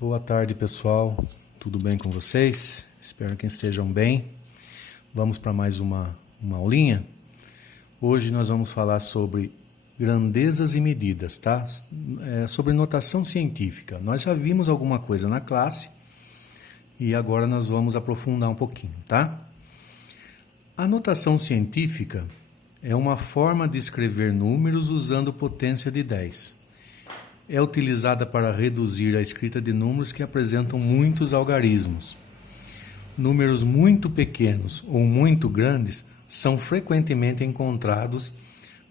Boa tarde, pessoal. Tudo bem com vocês? Espero que estejam bem. Vamos para mais uma aulinha. Hoje nós vamos falar sobre grandezas e medidas, tá? Sobre notação científica. Nós já vimos alguma coisa na classe e agora nós vamos aprofundar um pouquinho, tá? A notação científica é uma forma de escrever números usando potência de 10. É utilizada para reduzir a escrita de números que apresentam muitos algarismos. Números muito pequenos ou muito grandes são frequentemente encontrados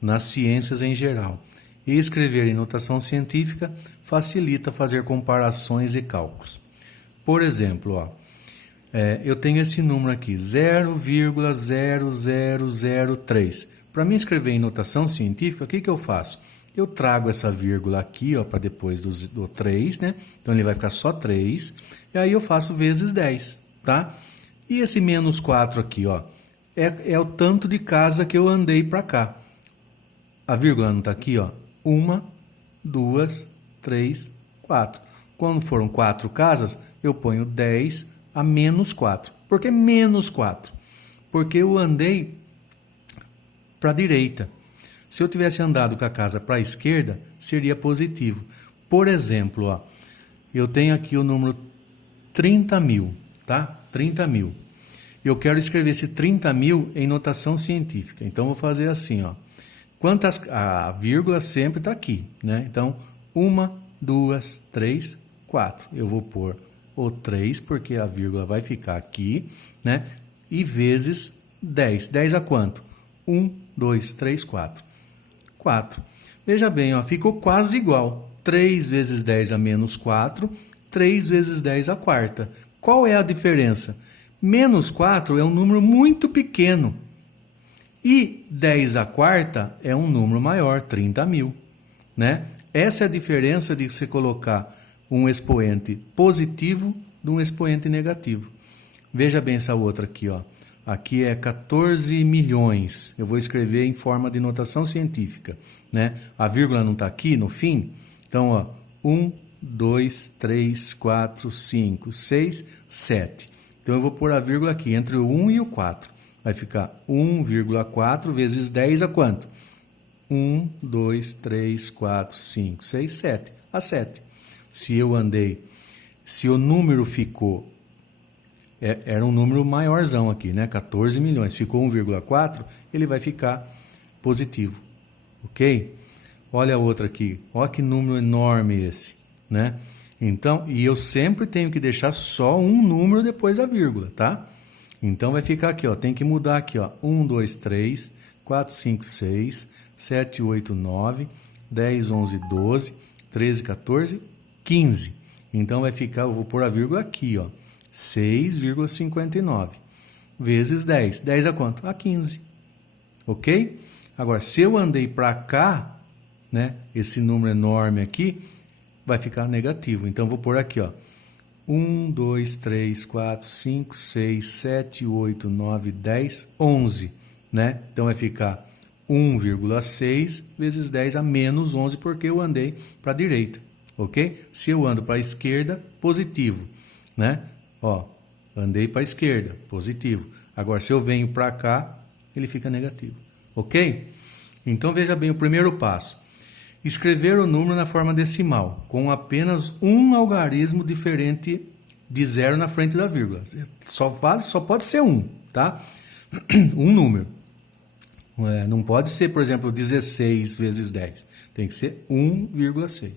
nas ciências em geral, e escrever em notação científica facilita fazer comparações e cálculos. Por exemplo, eu tenho esse número aqui, 0,0003. Para mim escrever em notação científica, o que eu faço? Eu trago essa vírgula aqui para depois do 3, né? Então ele vai ficar só 3. E aí eu faço vezes 10, tá? E esse menos 4 aqui, é o tanto de casa que eu andei para cá. A vírgula não está aqui, 1, 2, 3, 4. Quando foram 4 casas, eu ponho 10 a menos 4. Por que menos 4? Porque eu andei para a direita. Se eu tivesse andado com a casa para a esquerda, seria positivo. Por exemplo, eu tenho aqui o número 30.000, tá? 30.000. Eu quero escrever esse 30.000 em notação científica. Então, vou fazer assim, a vírgula sempre está aqui, né? Então, 1, 2, 3, 4. Eu vou pôr o 3, porque a vírgula vai ficar aqui, né? E vezes 10. 10 a quanto? 1, 2, 3, 4. 4. Veja bem, ficou quase igual. 3 vezes 10 a menos 4, 3 vezes 10 a quarta. Qual é a diferença? Menos 4 é um número muito pequeno. E 10 a quarta é um número maior, 30.000. Né? Essa é a diferença de você colocar um expoente positivo de um expoente negativo. Veja bem essa outra aqui, Aqui é 14 milhões. Eu vou escrever em forma de notação científica, né? A vírgula não está aqui no fim. Então, 1, 2, 3, 4, 5, 6, 7. Então, eu vou pôr a vírgula aqui entre o 1 e o 4. Vai ficar 1,4 vezes 10 a quanto? 1, 2, 3, 4, 5, 6, 7. A 7. Se o número ficou... Era um número maiorzão aqui, né? 14 milhões. Ficou 1,4, ele vai ficar positivo. Ok? Olha a outra aqui. Olha que número enorme esse, né? Então, e eu sempre tenho que deixar só um número depois da vírgula, tá? Então, vai ficar aqui, tem que mudar aqui, 1, 2, 3, 4, 5, 6, 7, 8, 9, 10, 11, 12, 13, 14, 15. Então, vai ficar, eu vou pôr a vírgula aqui, 6,59 vezes 10. 10 a quanto? A 15. Ok? Agora, se eu andei para cá, né, esse número enorme aqui, vai ficar negativo. Então, vou pôr aqui, 1, 2, 3, 4, 5, 6, 7, 8, 9, 10, 11. Né? Então, vai ficar 1,6 vezes 10 a menos 11, porque eu andei para a direita. Ok? Se eu ando para a esquerda, positivo. Né? Andei para a esquerda, positivo. Agora, se eu venho para cá, ele fica negativo. Ok? Então, veja bem o primeiro passo. Escrever o número na forma decimal, com apenas um algarismo diferente de zero na frente da vírgula. Só pode ser um, tá? Um número. Não pode ser, por exemplo, 16 vezes 10. Tem que ser 1,6.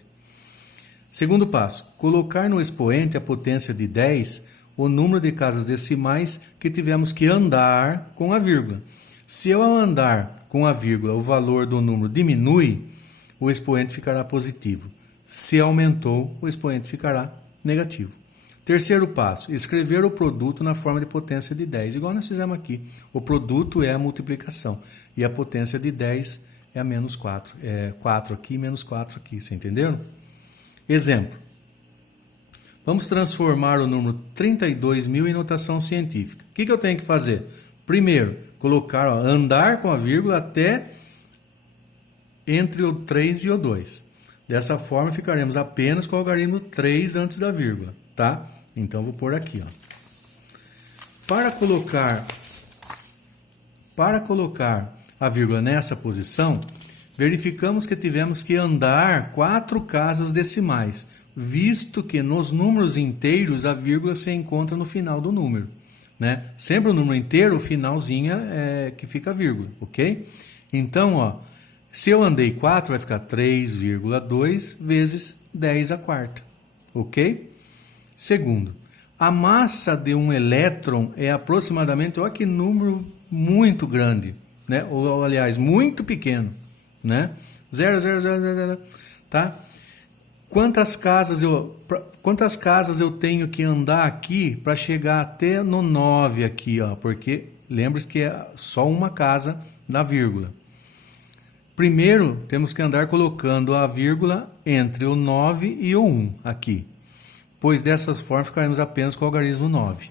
Segundo passo, colocar no expoente a potência de 10 o número de casas decimais que tivemos que andar com a vírgula. Se eu andar com a vírgula, o valor do número diminui, o expoente ficará positivo. Se aumentou, o expoente ficará negativo. Terceiro passo, escrever o produto na forma de potência de 10, igual nós fizemos aqui. O produto é a multiplicação e a potência de 10 é a menos 4. É 4 aqui, menos 4 aqui, vocês entenderam? Exemplo. Vamos transformar o número 32.000 em notação científica. O que eu tenho que fazer? Primeiro, colocar, andar com a vírgula até entre o 3 e o 2. Dessa forma, ficaremos apenas com o algarismo 3 antes da vírgula, tá? Então, vou pôr aqui, ó. Para colocar a vírgula nessa posição, verificamos que tivemos que andar 4 casas decimais, visto que nos números inteiros a vírgula se encontra no final do número, né? Sempre o número inteiro, o finalzinho é que fica a vírgula, ok? Então, ó, se eu andei 4, vai ficar 3,2 vezes 10 à quarta, ok? Segundo, a massa de um elétron é aproximadamente, olha que número muito grande, né? Ou, aliás, muito pequeno, né? 0,000, tá? Quantas casas eu tenho que andar aqui para chegar até no 9 aqui, ó? Porque lembre-se que é só uma casa na vírgula. Primeiro, temos que andar colocando a vírgula entre o 9 e o 1 aqui, pois dessas formas ficaremos apenas com o algarismo 9.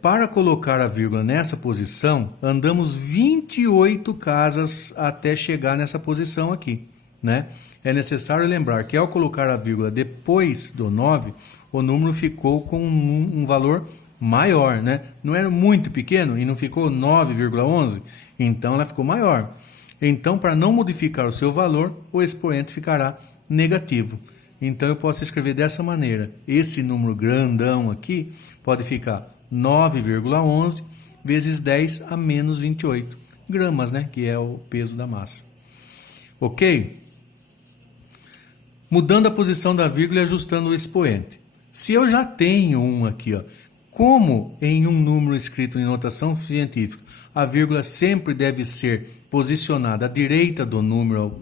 Para colocar a vírgula nessa posição, andamos 28 casas até chegar nessa posição aqui, né? É necessário lembrar que ao colocar a vírgula depois do 9, o número ficou com um valor maior, né? Não era muito pequeno e não ficou 9,11, então ela ficou maior. Então, para não modificar o seu valor, o expoente ficará negativo. Então, eu posso escrever dessa maneira. Esse número grandão aqui pode ficar 9,11 vezes 10 a menos 28 gramas, né? Que é o peso da massa. Ok? Mudando a posição da vírgula e ajustando o expoente. Se eu já tenho um aqui, ó, como em um número escrito em notação científica, a vírgula sempre deve ser posicionada à direita do número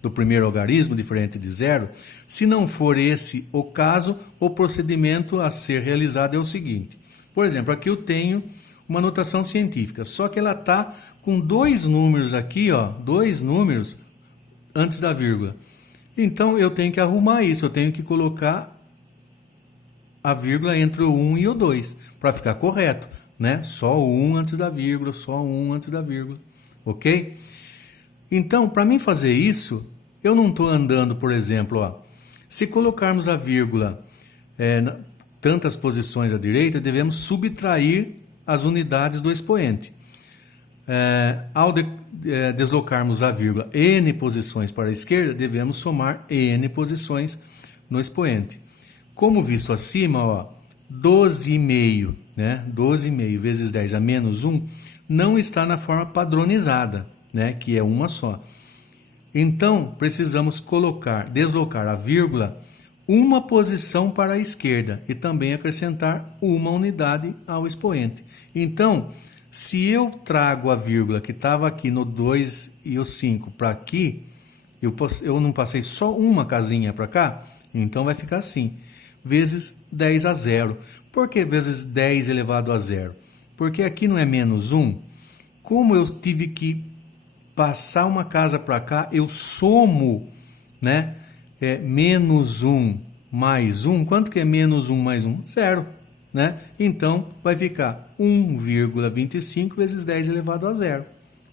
do primeiro algarismo, diferente de 0, se não for esse o caso, o procedimento a ser realizado é o seguinte. Por exemplo, aqui eu tenho uma notação científica, só que ela está com 2 números aqui, ó, 2 números antes da vírgula. Então, eu tenho que arrumar isso, eu tenho que colocar a vírgula entre o 1 e o 2, para ficar correto, né? Só o 1 antes da vírgula, só o 1 antes da vírgula, ok? Então, para mim fazer isso, eu não estou andando, por exemplo, ó, se colocarmos a vírgula tantas posições à direita, devemos subtrair as unidades do expoente. Ao deslocarmos a vírgula n posições para a esquerda, devemos somar n posições no expoente. Como visto acima, ó, 12,5, né? 12,5 vezes 10 a menos 1 não está na forma padronizada, né? Que é uma só. Então, precisamos deslocar a vírgula uma posição para a esquerda e também acrescentar uma unidade ao expoente. Então, se eu trago a vírgula que estava aqui no 2 e o 5 para aqui, eu não passei só uma casinha para cá, então vai ficar assim, vezes 10 a 0. Por que vezes 10 elevado a 0? Porque aqui não é menos 1. Como eu tive que passar uma casa para cá, eu somo, né? Menos 1 mais 1. Quanto que é menos 1 mais 1? 0. Né? Então, vai ficar 1,25 vezes 10 elevado a 0.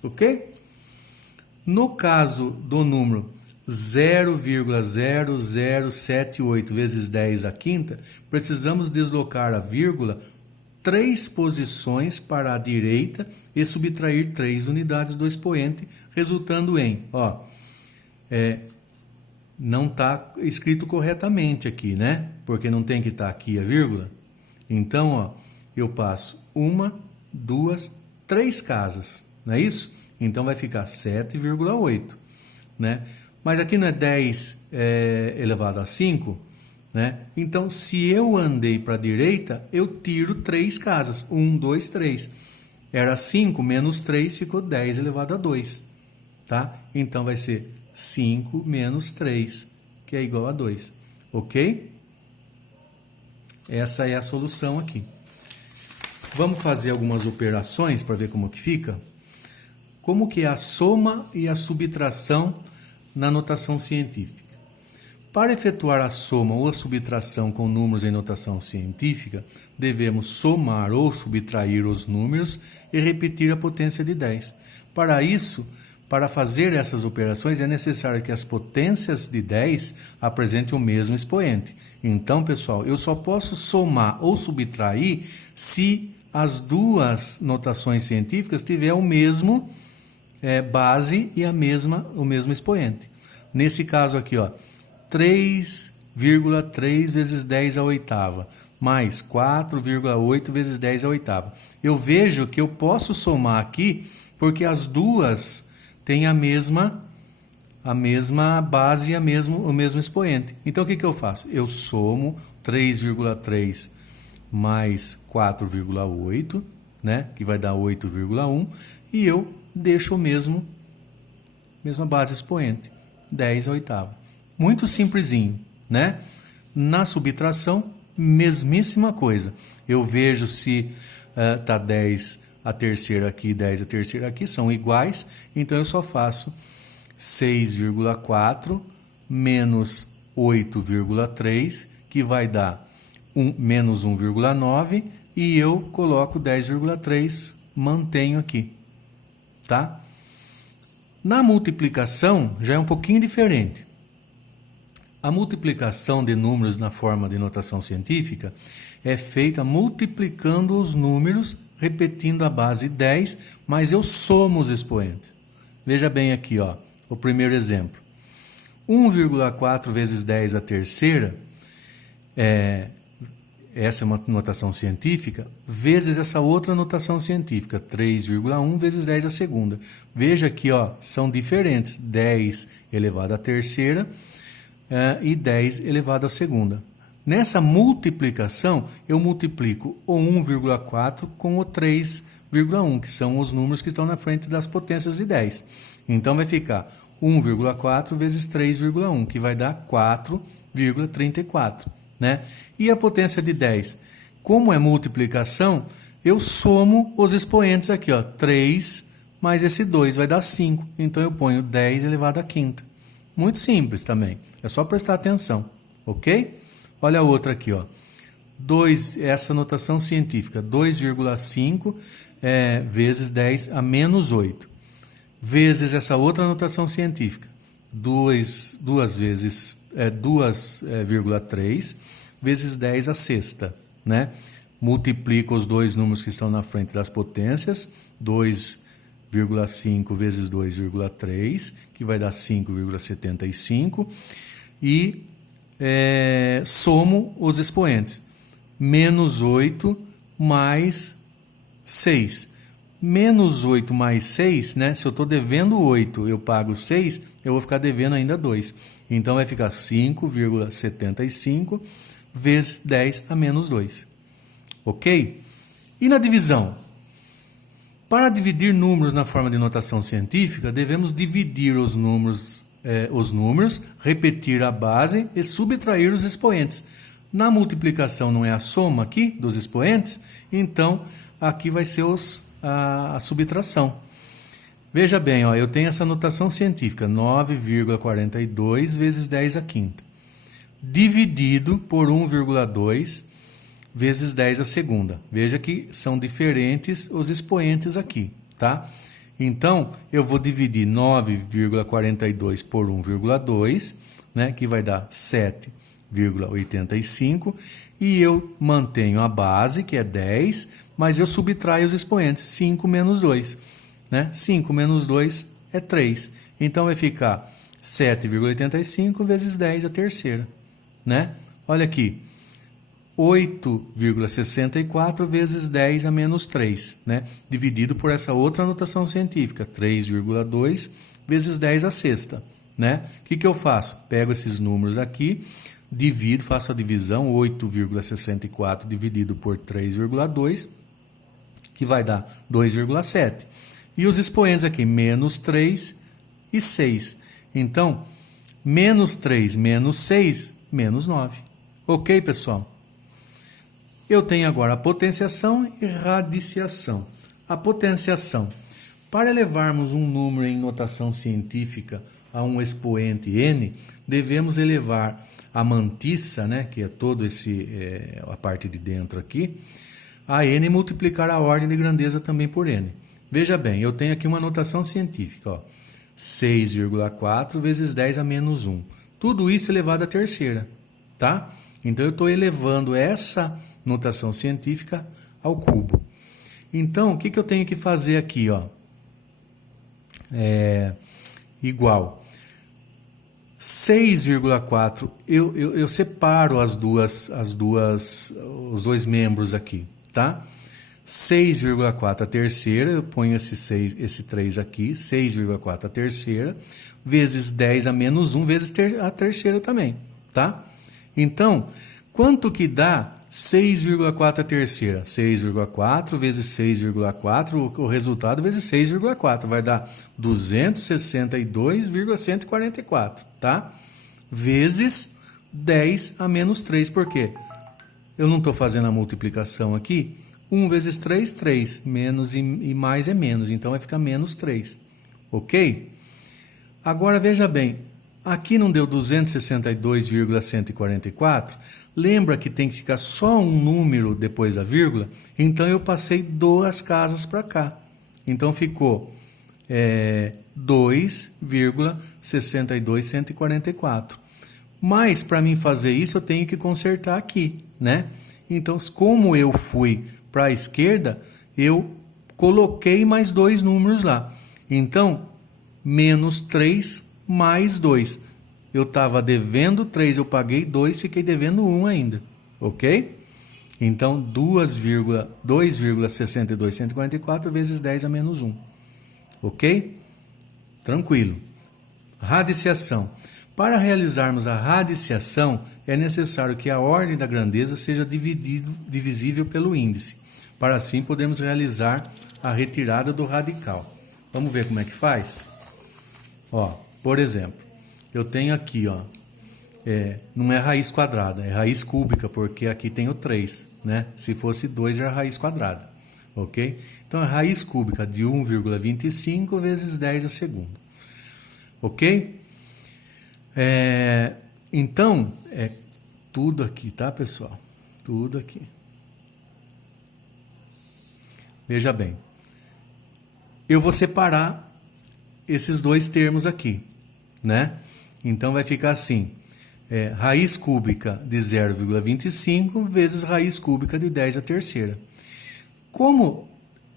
Ok? No caso do número 0,0078 vezes 10 à quinta, precisamos deslocar a vírgula 3 posições para a direita e subtrair 3 unidades do expoente, resultando em, ó, não está escrito corretamente aqui, né? Porque não tem que estar aqui a vírgula. Então, ó, eu passo 1, 2, 3 casas, não é isso? Então, vai ficar 7,8, né? Mas aqui não é 10 elevado a 5, né? Então, se eu andei para a direita, eu tiro 3 casas. 1, 2, 3. Era 5 menos 3, ficou 10 elevado a 2, tá? Então, vai ser 5 menos 3, que é igual a 2, ok? Essa é a solução aqui. Vamos fazer algumas operações para ver como que fica. Como que é a soma e a subtração na notação científica. Para efetuar a soma ou a subtração com números em notação científica, devemos somar ou subtrair os números e repetir a potência de 10. Para isso, para fazer essas operações é necessário que as potências de 10 apresentem o mesmo expoente. Então, pessoal, eu só posso somar ou subtrair se as duas notações científicas tiverem o mesmo base e o mesmo expoente. Nesse caso aqui, ó, 3,3 vezes 10 à oitava, mais 4,8 vezes 10 à oitava. Eu vejo que eu posso somar aqui, porque as duas têm a mesma base e o mesmo expoente. Então, o que eu faço? Eu somo 3,3 mais 4,8, né, que vai dar 8,1, e eu deixo o mesma base expoente, 10 à oitava. Muito simplesinho, né? Na subtração, mesmíssima coisa. Eu vejo se tá 10 a terceira aqui e 10 a terceira aqui, são iguais, então eu só faço 6,4 menos 8,3, que vai dar menos 1,9, e eu coloco 10,3, mantenho aqui, tá? Na multiplicação já é um pouquinho diferente. A multiplicação de números na forma de notação científica é feita multiplicando os números, repetindo a base 10, mas eu somo os expoentes. Veja bem aqui, ó, o primeiro exemplo. 1,4 vezes 10 à terceira, essa é uma notação científica, vezes essa outra notação científica, 3,1 vezes 10 à segunda. Veja aqui, ó, são diferentes, 10 elevado à terceira e 10 elevado à segunda. Nessa multiplicação, eu multiplico o 1,4 com o 3,1, que são os números que estão na frente das potências de 10. Então, vai ficar 1,4 vezes 3,1, que vai dar 4,34. Né? E a potência de 10? Como é multiplicação, eu somo os expoentes aqui, ó, 3 mais esse 2 vai dar 5. Então, eu ponho 10 elevado à quinta. Muito simples também. É só prestar atenção, ok? Olha a outra aqui, ó. Essa notação científica, 2,5 vezes 10 a menos 8. Vezes essa outra notação científica, 2,3 vezes 10 a sexta, né? Multiplico os dois números que estão na frente das potências, 2,5 vezes 2,3, que vai dar 5,75, e somo os expoentes, menos 8 mais 6. Menos 8 mais 6, né? Se eu estou devendo 8, eu pago 6, eu vou ficar devendo ainda 2. Então, vai ficar 5,75 vezes 10 a menos 2. Ok? E na divisão? Para dividir números na forma de notação científica, devemos dividir os números, repetir a base e subtrair os expoentes. Na multiplicação não é a soma aqui dos expoentes, então aqui vai ser a subtração. Veja bem, ó, eu tenho essa notação científica, 9,42 vezes 10 à quinta, dividido por 1,2 vezes 10 à segunda. Veja que são diferentes os expoentes aqui, tá? Então, eu vou dividir 9,42 por 1,2, né, que vai dar 7,85, e eu mantenho a base, que é 10, mas eu subtraio os expoentes, 5 menos 2. Né? 5 menos 2 é 3. Então, vai ficar 7,85 vezes 10 a terceira. Né? Olha aqui, 8,64 vezes 10 a menos 3, né? Dividido por essa outra notação científica, 3,2 vezes 10 a sexta. Né? O que eu faço? Pego esses números aqui, divido, faço a divisão, 8,64 dividido por 3,2, que vai dar 2,7. E os expoentes aqui, menos 3 e 6. Então, menos 3 menos 6, menos 9. Ok, pessoal? Eu tenho agora a potenciação e radiciação. A potenciação. Para elevarmos um número em notação científica a um expoente n, devemos elevar a mantissa, né, que é todo a parte de dentro aqui, a n e multiplicar a ordem de grandeza também por n. Veja bem, eu tenho aqui uma notação científica, ó. 6,4 vezes 10 a menos 1. Tudo isso elevado à terceira, tá? Então, eu estou elevando essa notação científica ao cubo. Então, o que eu tenho que fazer aqui, ó? Igual 6,4, eu separo os dois membros aqui, tá? 6,4 a terceira, eu ponho esse 3 aqui, 6,4 a terceira, vezes 10 a menos 1, vezes a terceira também, tá? Então, quanto que dá 6,4 a terceira? 6,4 vezes 6,4, o resultado vezes 6,4, vai dar 262,144, tá? Vezes 10 a menos 3, por quê? Eu não estou fazendo a multiplicação aqui. 1 vezes 3, 3. Menos e mais é menos, então vai ficar menos 3. Ok? Agora, veja bem, aqui não deu 262,144? Lembra que tem que ficar só um número depois da vírgula? Então, eu passei 2 casas para cá. Então, ficou 2,62144. Mas, para mim fazer isso, eu tenho que consertar aqui, né? Então, como eu fui para a esquerda, eu coloquei mais 2 números lá. Então, menos 3 mais 2. Eu estava devendo 3, eu paguei 2, fiquei devendo 1 ainda. Ok? Então, 2,62144 vezes 10 a menos 1. Ok? Tranquilo. Radiciação. Para realizarmos a radiciação, é necessário que a ordem da grandeza seja divisível pelo índice, para assim podermos realizar a retirada do radical. Vamos ver como é que faz? Ó, por exemplo, eu tenho aqui, ó, não é raiz quadrada, é raiz cúbica, porque aqui tem o 3, né? Se fosse 2, era raiz quadrada, ok? Então, é raiz cúbica de 1,25 vezes 10 a segunda, ok? Então, é tudo aqui, tá, pessoal? Tudo aqui. Veja bem. Eu vou separar esses dois termos aqui, né? Então, vai ficar assim. Raiz cúbica de 0,25 vezes raiz cúbica de 10 a terceira. Como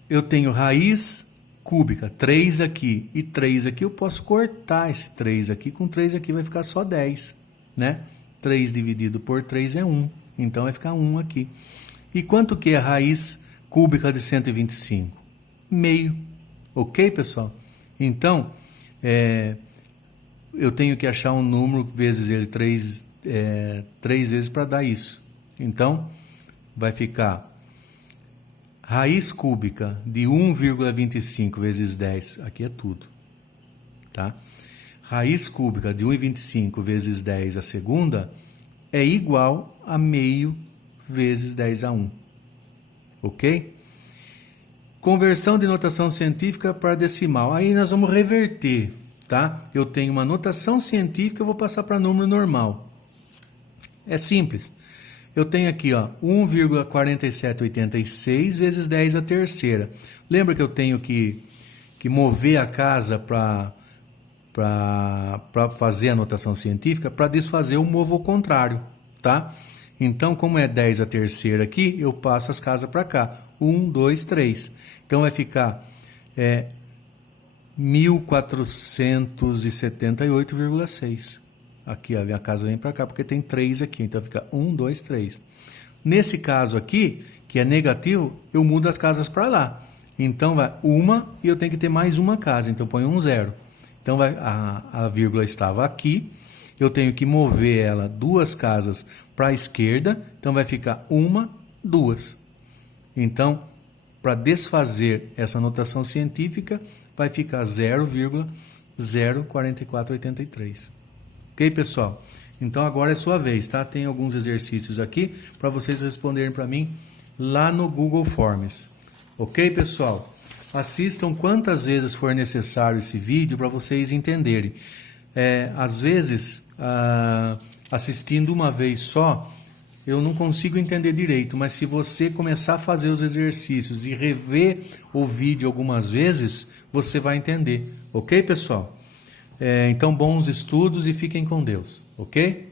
eu tenho raiz cúbica, 3 aqui e 3 aqui, eu posso cortar esse 3 aqui, com 3 aqui vai ficar só 10, né? 3 dividido por 3 é 1, então vai ficar 1 aqui. E quanto que é a raiz cúbica de 125? Meio, ok, pessoal? Então, eu tenho que achar um número vezes ele 3 vezes para dar isso. Então, vai ficar raiz cúbica de 1,25 vezes 10, aqui é tudo, tá? Raiz cúbica de 1,25 vezes 10 a segunda é igual a meio vezes 10 a 1, ok? Conversão de notação científica para decimal, aí nós vamos reverter, tá? Eu tenho uma notação científica, eu vou passar para número normal. É simples. Eu tenho aqui, ó, 1,4786 vezes 10 a terceira. Lembra que eu tenho que mover a casa para fazer a notação científica? Para desfazer, eu movo ao contrário, tá? Então, como é 10 a terceira aqui, eu passo as casas para cá. 1, 2, 3. Então, vai ficar 1478,6. Aqui, a minha casa vem para cá, porque tem 3 aqui. Então, fica 1, 2, 3. Nesse caso aqui, que é negativo, eu mudo as casas para lá. Então, vai uma e eu tenho que ter mais uma casa. Então, eu ponho um 0. Então, a vírgula estava aqui. Eu tenho que mover ela 2 casas para a esquerda. Então, vai ficar 1, 2. Então, para desfazer essa notação científica, vai ficar 0,04483. Ok, pessoal? Então, agora é sua vez, tá? Tem alguns exercícios aqui para vocês responderem para mim lá no Google Forms. Ok, pessoal? Assistam quantas vezes for necessário esse vídeo para vocês entenderem. Às vezes, assistindo uma vez só, eu não consigo entender direito, mas se você começar a fazer os exercícios e rever o vídeo algumas vezes, você vai entender. Ok, pessoal? Então, bons estudos e fiquem com Deus, ok?